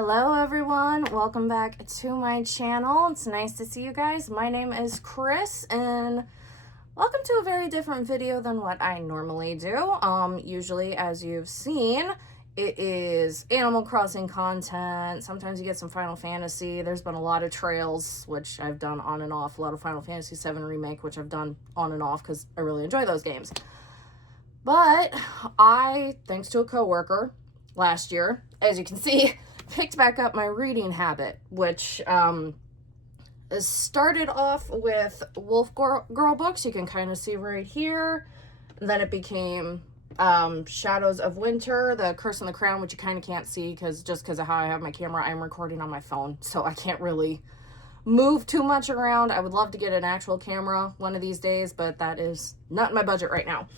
Hello everyone, welcome back to my channel. It's nice to see you guys. My name is Chris and welcome to a very different video than what I normally do. Usually, as you've seen, it is Animal Crossing content. Sometimes you get some Final Fantasy. There's been a lot of Trails, which I've done on and off. A lot of Final Fantasy VII Remake, which I've done on and off because I really enjoy those games. But I, thanks to a coworker last year, as you can see, picked back up my reading habit, which started off with Wolf Girl books. You can kind of see right here. And then it became Shadows of Winter, The Curse and the Crown, which you kind of can't see because of how I have my camera. I'm recording on my phone, so I can't really move too much around. I would love to get an actual camera one of these days, but that is not in my budget right now.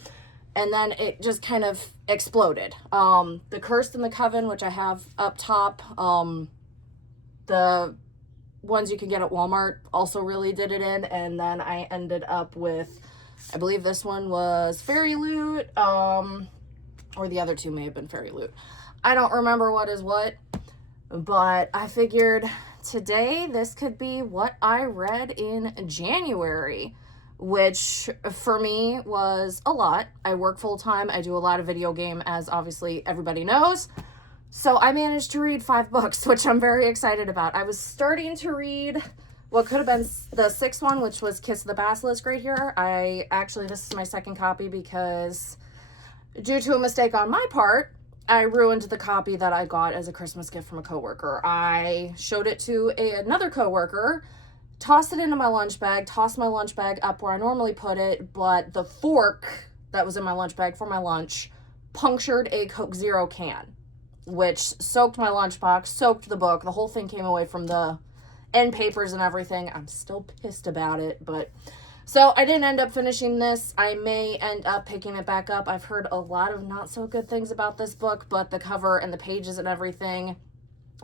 And then it just kind of exploded. The Cursed and the Coven, which I have up top, the ones you can get at Walmart, also really did it in. And then I ended up with, I believe this one was Fairy Loot, or the other two may have been Fairy Loot. I don't remember what is what, but I figured today this could be what I read in January, which for me was a lot. I work full-time. I do a lot of video game, as obviously everybody knows. So I managed to read 5 books, which I'm very excited about. I was starting to read what could have been the 6th one, which was Kiss of the Basilisk right here. This is my second copy because due to a mistake on my part, I ruined the copy that I got as a Christmas gift from a coworker. I showed it to another coworker, tossed it into my lunch bag, tossed my lunch bag up where I normally put it, but the fork that was in my lunch bag for my lunch punctured a Coke Zero can, which soaked my lunchbox, soaked the book. The whole thing came away from the end papers and everything. I'm still pissed about it, but so I didn't end up finishing this. I may end up picking it back up. I've heard a lot of not so good things about this book, but the cover and the pages and everything,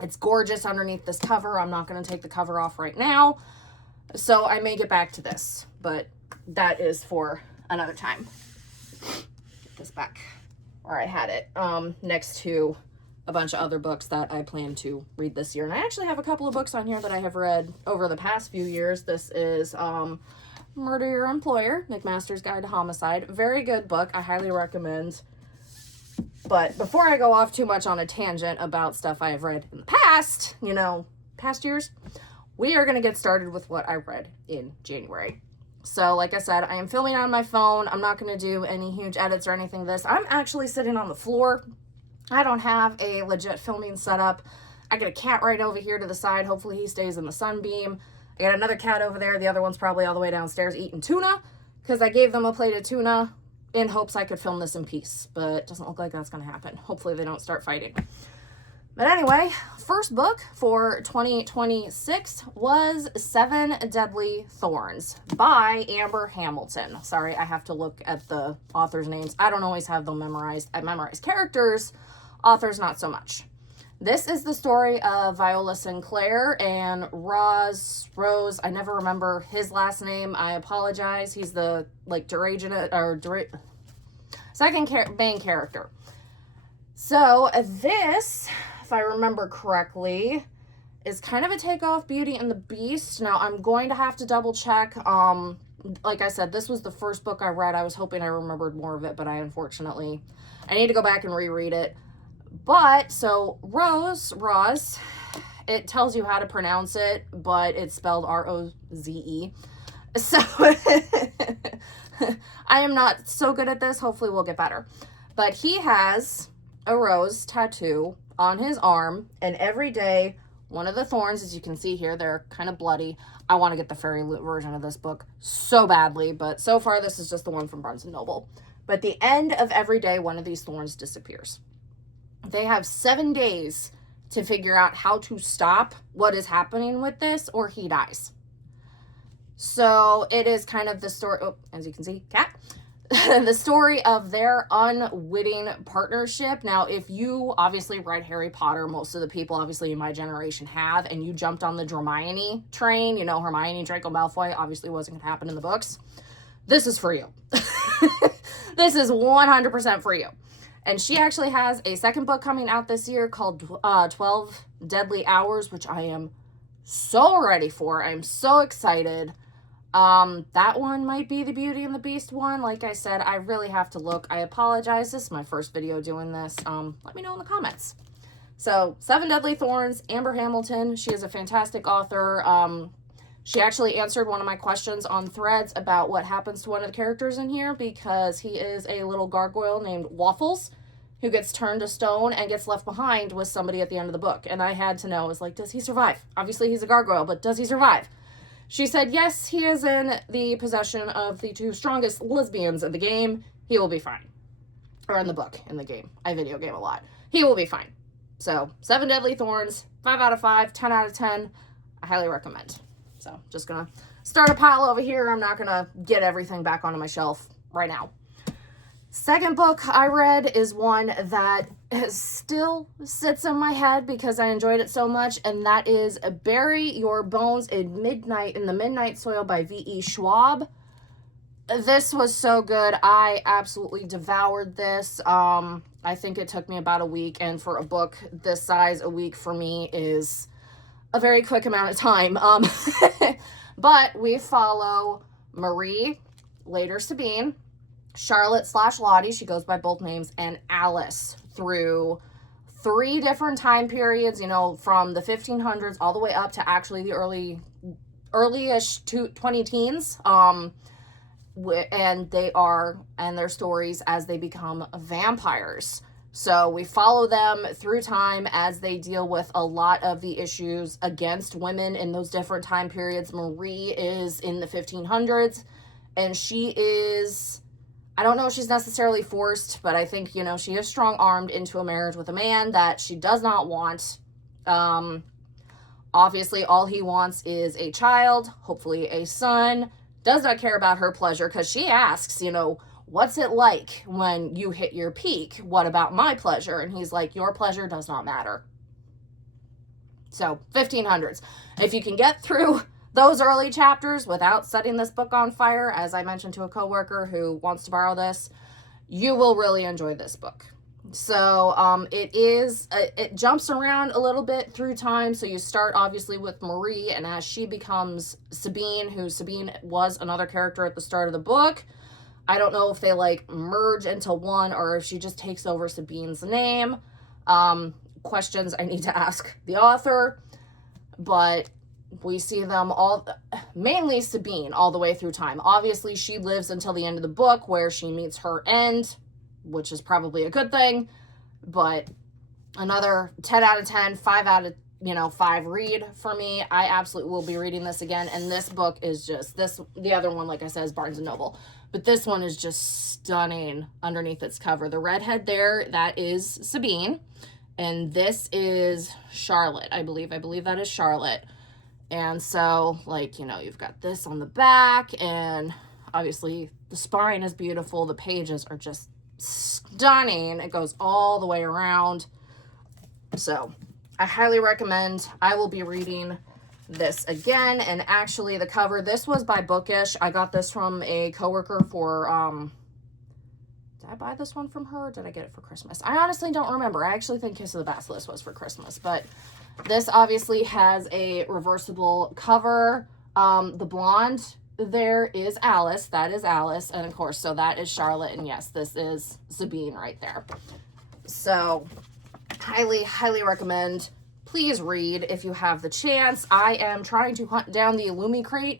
it's gorgeous underneath this cover. I'm not going to take the cover off right now. So I may get back to this, but that is for another time. Get this back where I had it, next to a bunch of other books that I plan to read this year. And I actually have a couple of books on here that I have read over the past few years. This is Murder Your Employer, McMaster's Guide to Homicide. Very good book. I highly recommend. But before I go off too much on a tangent about stuff I have read in the past, past years, we are going to get started with what I read in January. So, like I said, I am filming on my phone. I'm not going to do any huge edits or anything of this. I'm actually sitting on the floor. I don't have a legit filming setup. I got a cat right over here to the side. Hopefully he stays in the sunbeam. I got another cat over there. The other one's probably all the way downstairs eating tuna because I gave them a plate of tuna in hopes I could film this in peace. But it doesn't look like that's going to happen. Hopefully they don't start fighting. But anyway, first book for 2026 was Seven Deadly Thorns by Amber Hamilton. Sorry, I have to look at the authors' names. I don't always have them memorized. I memorize characters, authors not so much. This is the story of Viola Sinclair and Rose. I never remember his last name. I apologize. He's the second main character. So this, if I remember correctly, is kind of a takeoff Beauty and the Beast. Now, I'm going to have to double check. Like I said, this was the first book I read. I was hoping I remembered more of it, but I need to go back and reread it. But, so, Rose, it tells you how to pronounce it, but it's spelled R-O-Z-E. So, I am not so good at this. Hopefully we'll get better. But he has a rose tattoo on his arm, and every day one of the thorns, as you can see here, they're kind of bloody. I want to get the Fairy Loot version of this book so badly, but so far this is just the one from Barnes & Noble. But at the end of every day, one of these thorns disappears. They have 7 days to figure out how to stop what is happening with this, or he dies. So it is kind of the story, as you can see, cat. The story of their unwitting partnership. Now, if you obviously read Harry Potter, most of the people obviously in my generation have, and you jumped on the Hermione train, Hermione, Draco Malfoy, obviously wasn't going to happen in the books. This is for you. This is 100% for you. And she actually has a second book coming out this year called 12 Deadly Hours, which I am so ready for. I'm so excited. That one might be the Beauty and the Beast one. Like I said, I really have to look. I apologize. This is my first video doing this. Let me know in the comments. So, Seven Deadly Thorns, Amber Hamilton. She is a fantastic author. She actually answered one of my questions on Threads about what happens to one of the characters in here, because he is a little gargoyle named Waffles who gets turned to stone and gets left behind with somebody at the end of the book. And I had to know, I was like, does he survive? Obviously, he's a gargoyle, but does he survive? She said, yes, he is in the possession of the 2 strongest lesbians in the game. He will be fine. Or in the book, in the game. I video game a lot. He will be fine. So, 7 Deadly Thorns, 5 out of 5, 10 out of 10. I highly recommend. So, just gonna start a pile over here. I'm not gonna get everything back onto my shelf right now. Second book I read is one that still sits in my head because I enjoyed it so much, and that is Bury Your Bones in the Midnight Soil by V.E. Schwab. This was so good. I absolutely devoured this. I think it took me about a week, and for a book this size, a week for me is a very quick amount of time. But we follow Marie, later Sabine, Charlotte/Lottie, she goes by both names, and Alice through 3 different time periods, you know, from the 1500s all the way up to actually the early-ish 20 teens. And their stories as they become vampires. So we follow them through time as they deal with a lot of the issues against women in those different time periods. Marie is in the 1500s, and she is, I don't know if she's necessarily forced, but I think, you know, she is strong-armed into a marriage with a man that she does not want. Obviously, all he wants is a child, hopefully a son. Does not care about her pleasure, because she asks, you know, what's it like when you hit your peak? What about my pleasure? And he's like, your pleasure does not matter. So, 1500s. If you can get through those early chapters without setting this book on fire, as I mentioned to a coworker who wants to borrow this, you will really enjoy this book. So it jumps around a little bit through time. So you start obviously with Marie, and as she becomes Sabine, who Sabine was another character at the start of the book. I don't know if they like merge into one or if she just takes over Sabine's name. Questions I need to ask the author, but we see them all, mainly Sabine, all the way through time. Obviously, she lives until the end of the book where she meets her end, which is probably a good thing, but another 10 out of 10, 5 out of 5 read for me. I absolutely will be reading this again, and this book is just, the other one, like I said, is Barnes & Noble, but this one is just stunning underneath its cover. The redhead there, that is Sabine, and this is Charlotte, I believe that is Charlotte. And so, like, you've got this on the back, and obviously the spine is beautiful. The pages are just stunning. It goes all the way around. So, I highly recommend. I will be reading this again. And actually, the cover, this was by Bookish. I got this from a coworker for, did I buy this one from her, or did I get it for Christmas? I honestly don't remember. I actually think Kiss of the Basilisk was for Christmas, but this obviously has a reversible cover. The blonde there is Alice. That is Alice. And of course, so that is Charlotte. And yes, this is Sabine right there. So highly, highly recommend. Please read if you have the chance. I am trying to hunt down the Illumicrate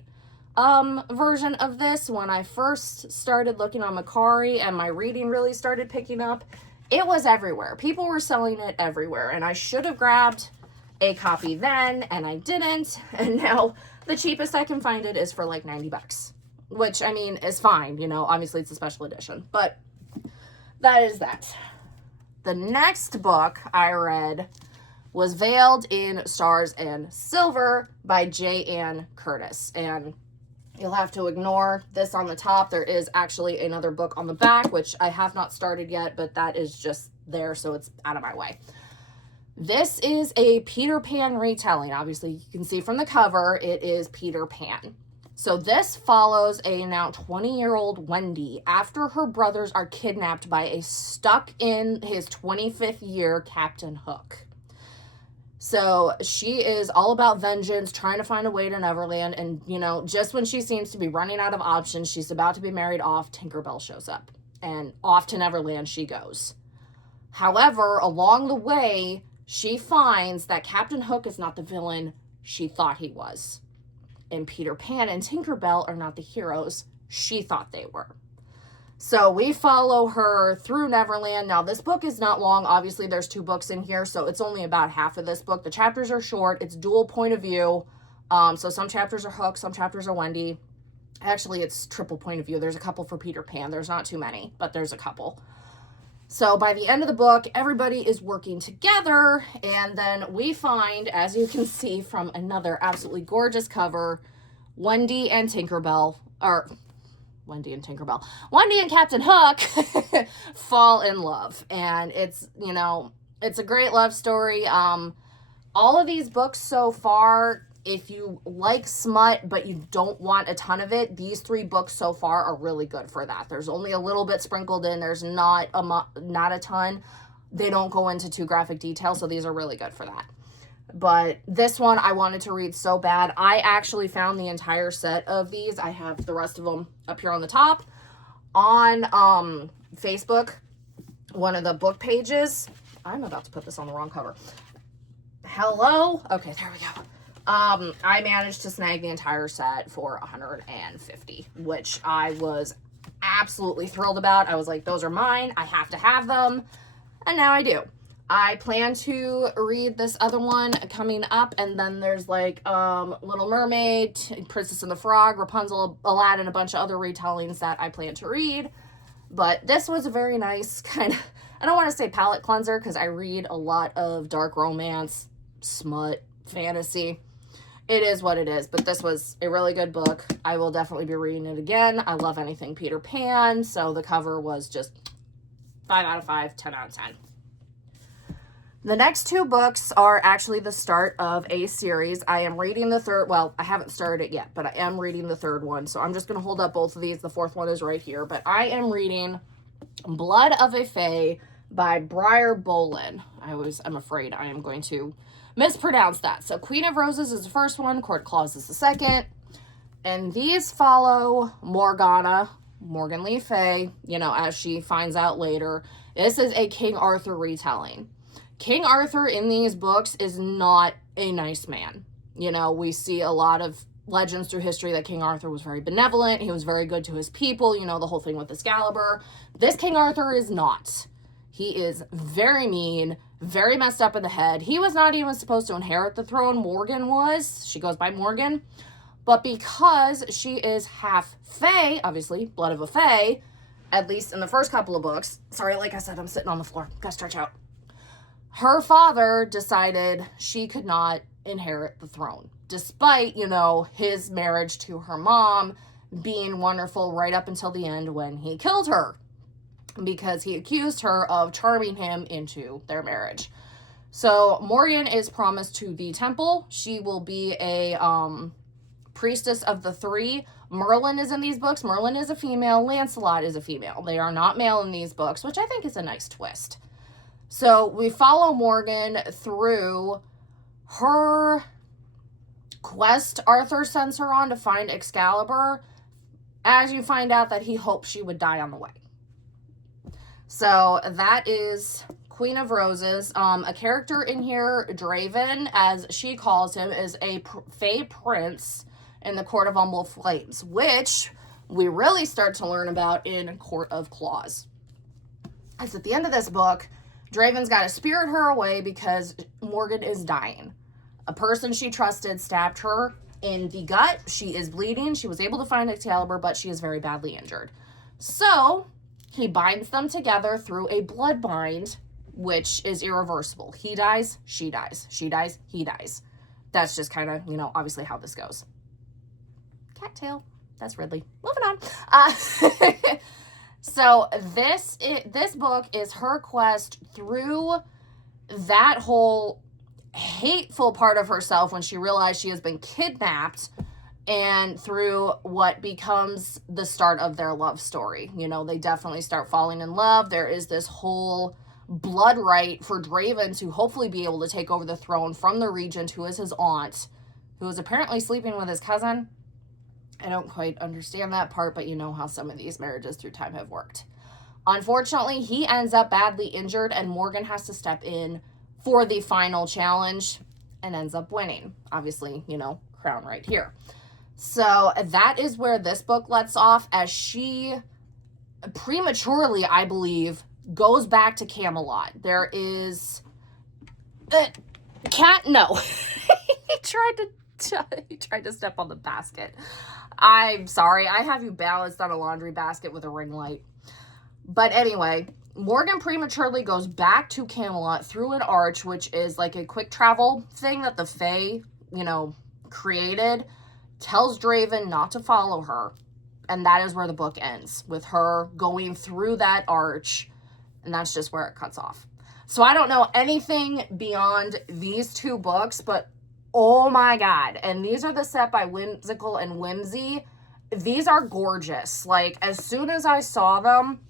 version of this. When I first started looking on Mercari and my reading really started picking up, it was everywhere. People were selling it everywhere. And I should have grabbed a copy then, and I didn't, and now the cheapest I can find it is for like 90 bucks, which, I mean, is fine, obviously it's a special edition, but that is that. The next book I read was Veiled in Stars and Silver by J. Ann Curtis, and you'll have to ignore this on the top. There is actually another book on the back, which I have not started yet, but that is just there, so it's out of my way. This is a Peter Pan retelling. Obviously, you can see from the cover, it is Peter Pan. So this follows a now 20-year-old Wendy after her brothers are kidnapped by a stuck in his 25th year Captain Hook. So she is all about vengeance, trying to find a way to Neverland. And, you know, just when she seems to be running out of options, she's about to be married off, Tinkerbell shows up. And off to Neverland she goes. However, along the way, she finds that Captain Hook is not the villain she thought he was. And Peter Pan and Tinkerbell are not the heroes she thought they were. So we follow her through Neverland. Now, this book is not long. Obviously, there's 2 books in here, so it's only about half of this book. The chapters are short. It's dual point of view. So some chapters are Hook, some chapters are Wendy. Actually, it's triple point of view. There's a couple for Peter Pan. There's not too many, but there's a couple. So by the end of the book, everybody is working together, and then we find, as you can see from another absolutely gorgeous cover, Wendy and Tinkerbell, or Wendy and Captain Hook fall in love. And it's, you know, it's a great love story. All of these books so far, if you like smut, but you don't want a ton of it, these 3 books so far are really good for that. There's only a little bit sprinkled in. There's not a ton. They don't go into too graphic detail, so these are really good for that. But this one I wanted to read so bad. I actually found the entire set of these. I have the rest of them up here on the top. On Facebook, one of the book pages. I'm about to put this on the wrong cover. Hello? Okay, there we go. I managed to snag the entire set for $150, which I was absolutely thrilled about. I was like, those are mine. I have to have them. And now I do. I plan to read this other one coming up, and then there's like Little Mermaid, Princess and the Frog, Rapunzel, Aladdin, a bunch of other retellings that I plan to read. But this was a very nice kind of, I don't want to say palette cleanser, because I read a lot of dark romance, smut, fantasy. It is what it is, but this was a really good book. I will definitely be reading it again. I love anything Peter Pan, so the cover was just 5 out of 5, 10 out of 10. The next 2 books are actually the start of a series. I am reading the third, well, I haven't started it yet, but I am reading the third one, so I'm just going to hold up both of these. The 4th one is right here, but I am reading Blood of a Fae by Briar Bolin. I'm afraid I am going to mispronounce that. So Queen of Roses is the first one, Court Claws is the second, and these follow Morgana, Morgan Le Fay, you know, as she finds out later. This is a King Arthur retelling. King Arthur in these books is not a nice man. You know, we see a lot of legends through history that King Arthur was very benevolent. He was very good to his people. You know, the whole thing with Excalibur. This King Arthur is not. He is very mean, very messed up in the head. He was not even supposed to inherit the throne. Morgan was. She goes by Morgan. But because she is half Fae, obviously, blood of a Fae, at least in the first couple of books. Sorry, like I said, I'm sitting on the floor. Gotta stretch out. Her father decided she could not inherit the throne, despite, you know, his marriage to her mom being wonderful right up until the end when he killed her, because he accused her of charming him into their marriage. So Morgan is promised to the temple. She will be a priestess of the 3. Merlin is in these books. Merlin is a female. Lancelot is a female. They are not male in these books, which I think is a nice twist. So we follow Morgan through her quest Arthur sends her on to find Excalibur, as you find out that he hoped she would die on the way. So that is Queen of Roses. A character in here, Draven, as she calls him, is a Fae prince in the Court of Humble Flames, which we really start to learn about in Court of Claws. As at the end of this book, Draven's got to spirit her away because Morgan is dying. A person she trusted stabbed her in the gut. She is bleeding. She was able to find Excalibur, but she is very badly injured. So he binds them together through a blood bind, which is irreversible. He dies, she dies. She dies, he dies. That's just kind of, you know, obviously how this goes. Cattail. That's Ridley. Moving on. So this book is her quest through that whole hateful part of herself when she realized she has been kidnapped and through what becomes the start of their love story. You know, they definitely start falling in love. There is this whole blood right for Draven to hopefully be able to take over the throne from the regent, who is his aunt, who is apparently sleeping with his cousin. I don't quite understand that part, but you know how some of these marriages through time have worked. Unfortunately, he ends up badly injured, and Morgan has to step in for the final challenge and ends up winning. Obviously, you know, crown right here. So that is where this book lets off, as she prematurely, I believe, goes back to Camelot. There is cat. No, he tried to step on the basket. I'm sorry. I have you balanced on a laundry basket with a ring light. But anyway, Morgan prematurely goes back to Camelot through an arch, which is like a quick travel thing that the Fae, you know, created. Tells Draven not to follow her. And that is where the book ends, with her going through that arch. And that's just where it cuts off. So I don't know anything beyond these two books, but oh my God. And these are the set by Whimsical and Whimsy. These are gorgeous. Like, as soon as I saw them,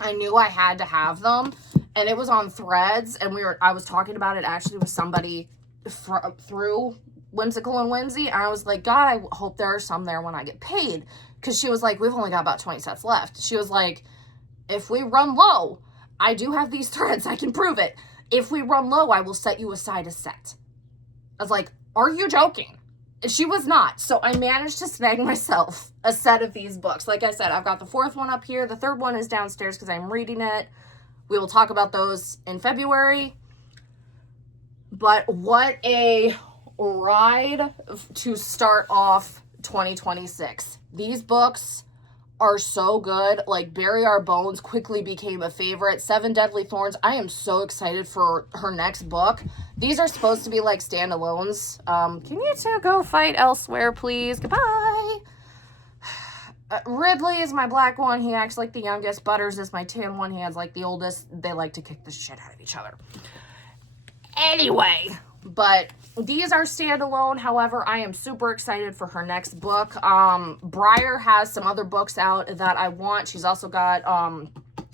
I knew I had to have them. And it was on Threads, and I was talking about it actually with somebody through Whimsical and Whimsy, and I was like, God, I hope there are some there when I get paid, because she was like, we've only got about 20 sets left. She was like, if we run low, I do have these threads, I can prove it. If we run low, I will set you aside a set. I was like, are you joking? And she was not. So I managed to snag myself a set of these books. Like I said, I've got the fourth one up here. The third one is downstairs because I'm reading it. We will talk about those in February. But what a ride to start off 2026. These books are so good. Like, Bury Our Bones quickly became a favorite. Seven Deadly Thorns, I am so excited for her next book. These are supposed to be like standalones. Can you two go fight elsewhere, please? Goodbye. Ridley is my black one. He acts like the youngest. Butters is my tan one. He has like the oldest. They like to kick the shit out of each other. Anyway, but these are standalone. However, I am super excited for her next book. Briar has some other books out that I want. She's also got,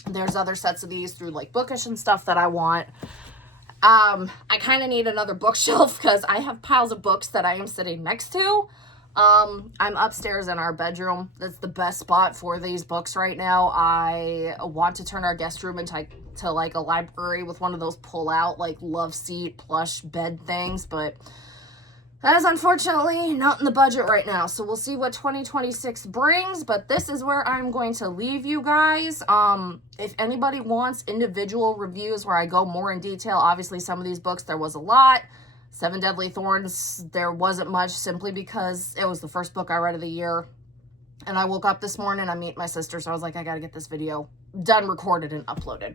there's other sets of these through like Bookish and stuff that I want. I kind of need another bookshelf because I have piles of books that I am sitting next to. I'm upstairs in our bedroom. That's the best spot for these books right now. I want to turn our guest room into like a library with one of those pull out like love seat plush bed things, but that is unfortunately not in the budget right now. So we'll see what 2026 brings, but this is where I'm going to leave you guys. If anybody wants individual reviews where I go more in detail, obviously some of these books there was a lot. Seven Deadly Thorns, there wasn't much, simply because it was the first book I read of the year. And I woke up this morning, I meet my sister, so I was like, I gotta get this video done, recorded, and uploaded.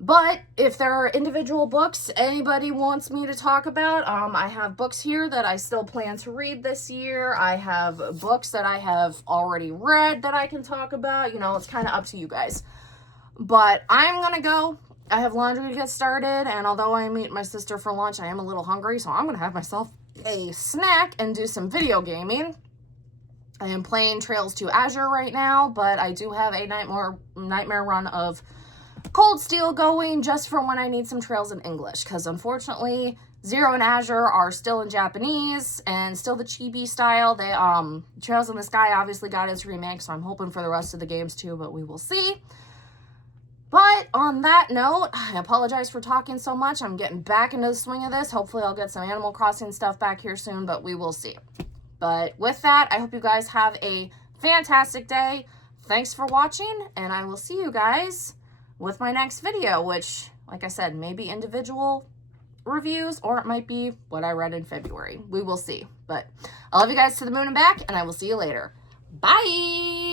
But if there are individual books anybody wants me to talk about, I have books here that I still plan to read this year. I have books that I have already read that I can talk about. You know, it's kind of up to you guys. But I'm gonna go. I have laundry to get started, and although I meet my sister for lunch, I am a little hungry, so I'm going to have myself a snack and do some video gaming. I am playing Trails to Azure right now, but I do have a nightmare run of Cold Steel going just for when I need some Trails in English, because unfortunately, Zero and Azure are still in Japanese, and still the chibi style. They, Trails in the Sky obviously got its remake, so I'm hoping for the rest of the games too, but we will see. But on that note, I apologize for talking so much. I'm getting back into the swing of this. Hopefully I'll get some Animal Crossing stuff back here soon, but we will see. But with that, I hope you guys have a fantastic day. Thanks for watching, and I will see you guys with my next video, which, like I said, may be individual reviews, or it might be what I read in February. We will see. But I love you guys to the moon and back, and I will see you later. Bye!